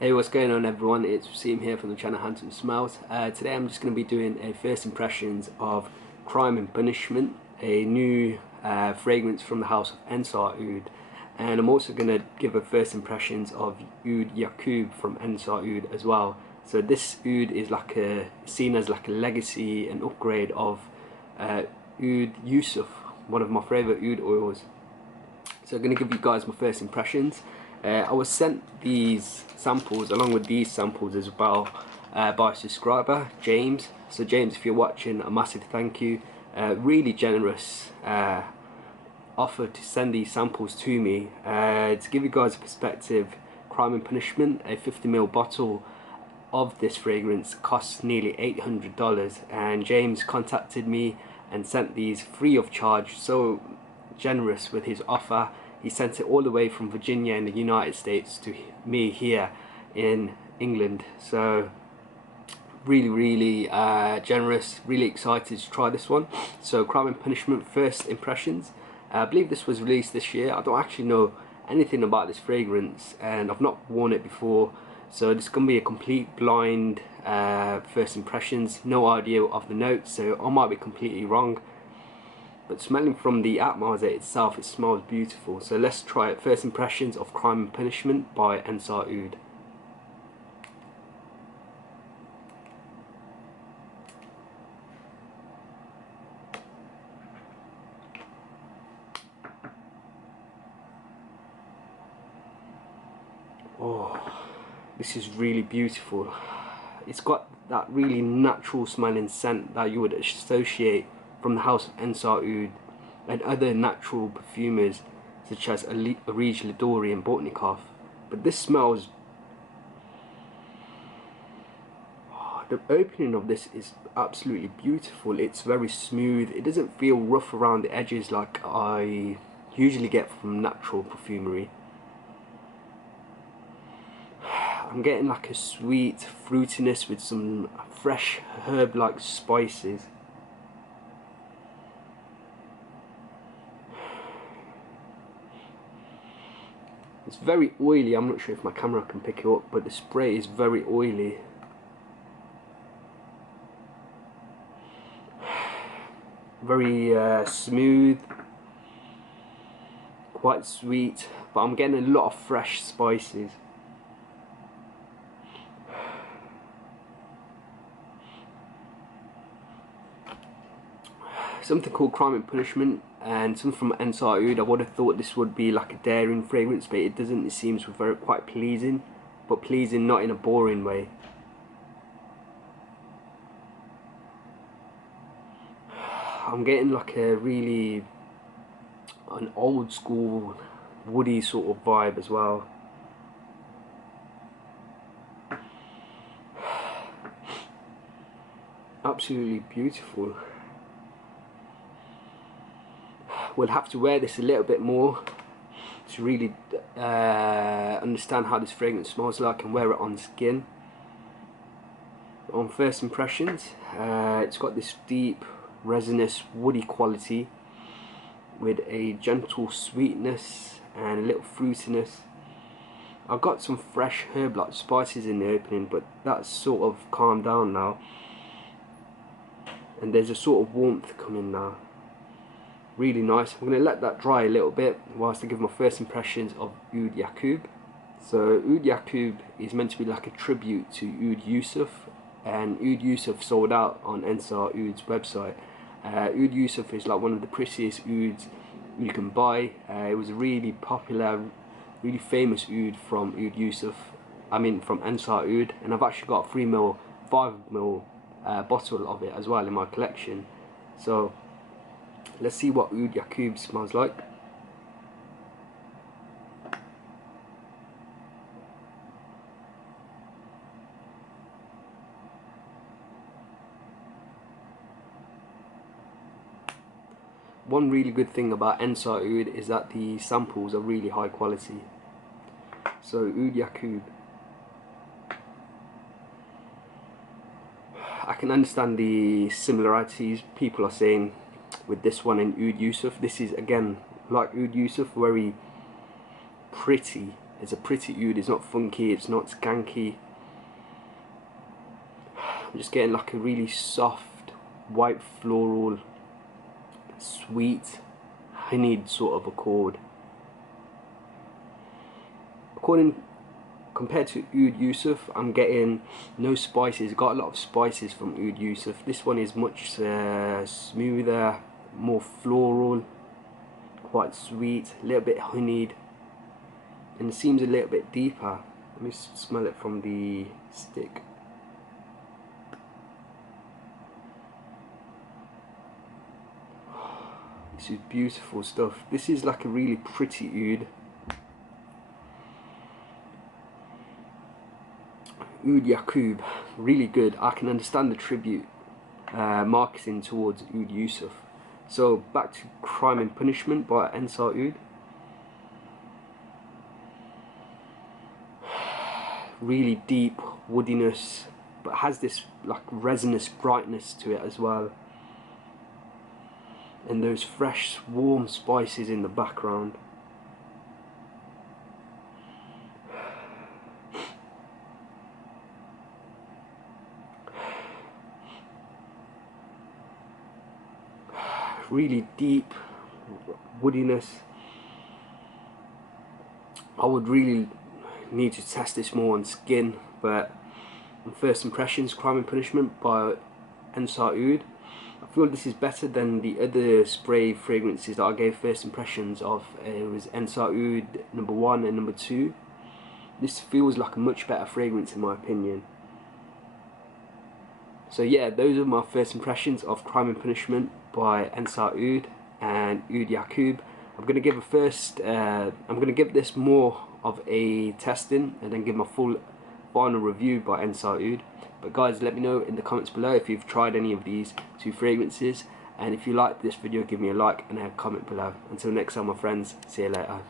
Hey, what's going on everyone? It's Waseem here from the channel Handsome Smells. Today I'm just going to be doing a first impressions of Crime and Punishment, a new fragrance from the house of Ensar Oud. And I'm also going to give a first impressions of Oud Yaqoub from Ensar Oud as well. So this Oud is seen as like a legacy and upgrade of Oud Yusuf, one of my favourite Oud oils. So I'm going to give you guys my first impressions. I was sent these samples along with these samples as well by a subscriber, James. So James, if you're watching, a massive thank you. Really generous offer to send these samples to me. To give you guys a perspective, Crime and Punishment, a 50ml bottle of this fragrance costs nearly $800, and James contacted me and sent these free of charge. So generous with his offer. He sent it all the way from Virginia in the United States to me here in England. So really generous, really excited to try this one. So Crime and Punishment first impressions. I believe this was released this year. I don't actually know anything about this fragrance and I've not worn it before, so this is going to be a complete blind first impressions. No idea of the notes, so I might be completely wrong. But smelling from the atomizer itself, it smells beautiful. So let's try it. First impressions of Crime and Punishment by Ensar Oud. Oh, this is really beautiful. It's got that really natural smelling scent that you would associate from the house of Ensar Oud and other natural perfumers such as Arij Ladori and Botnikov. But this smells, the opening of this is absolutely beautiful. It's very smooth. It doesn't feel rough around the edges like I usually get from natural perfumery. I'm getting like a sweet fruitiness with some fresh herb-like spices. It's very oily. I'm not sure if my camera can pick it up, but the spray is very oily. Very smooth, quite sweet, but I'm getting a lot of fresh spices. Something called Crime and Punishment and something from Ensar Oud. I would have thought this would be like a daring fragrance, but it doesn't. It seems quite pleasing, but pleasing not in a boring way. I'm getting like an old school woody sort of vibe as well. Absolutely beautiful. We'll have to wear this a little bit more to really understand how this fragrance smells like and wear it on skin. On first impressions, it's got this deep resinous woody quality with a gentle sweetness and a little fruitiness. I've got some fresh herb-like spices in the opening, but that's sort of calmed down now, and there's a sort of warmth coming now. Really nice. I'm going to let that dry a little bit whilst I give my first impressions of Oud Yaqoub. So Oud Yaqoub is meant to be like a tribute to Oud Yusuf, and Oud Yusuf sold out on Ensar Oud's website. Oud Yusuf is like one of the prettiest ouds you can buy. It was a really popular, really famous oud from Oud Yusuf, from Ensar Oud, and I've actually got a 3ml, 5ml bottle of it as well in my collection. So let's see what Oud Yaqoub smells like. One really good thing about Ensar Oud is that the samples are really high quality. So Oud Yaqoub. I can understand the similarities people are saying with this one and Oud Yusuf. This is again like Oud Yusuf, very pretty, It's a pretty oud. It's not funky, it's not skanky. I'm just getting like a really soft, white floral, sweet, honeyed sort of accord. Compared to Oud Yusuf, I'm getting no spices. Got a lot of spices from Oud Yusuf. This one is much smoother, more floral, quite sweet, a little bit honeyed, and it seems a little bit deeper. Let me smell it from the stick. This is beautiful stuff. This is like a really pretty oud. Oud Yaqoub, really good. I can understand the tribute marketing towards Oud Yusuf. So back to Crime and Punishment by Ensar Oud. Really deep woodiness, but has this like resinous brightness to it as well. And those fresh, warm spices in the background. Really deep woodiness. I would really need to test this more on skin, but on first impressions, Crime and Punishment by Ensar Oud. I feel this is better than the other spray fragrances that I gave first impressions of. It was Ensar Oud number 1 and number 2. This feels like a much better fragrance in my opinion. So yeah, those are my first impressions of Crime and Punishment by Ensar Oud and Oud Yaqoub. I'm gonna give this more of a testing and then give my full final review by Ensar Oud. But guys, let me know in the comments below if you've tried any of these 2 fragrances, and if you liked this video, give me a like and a comment below. Until next time my friends, see you later.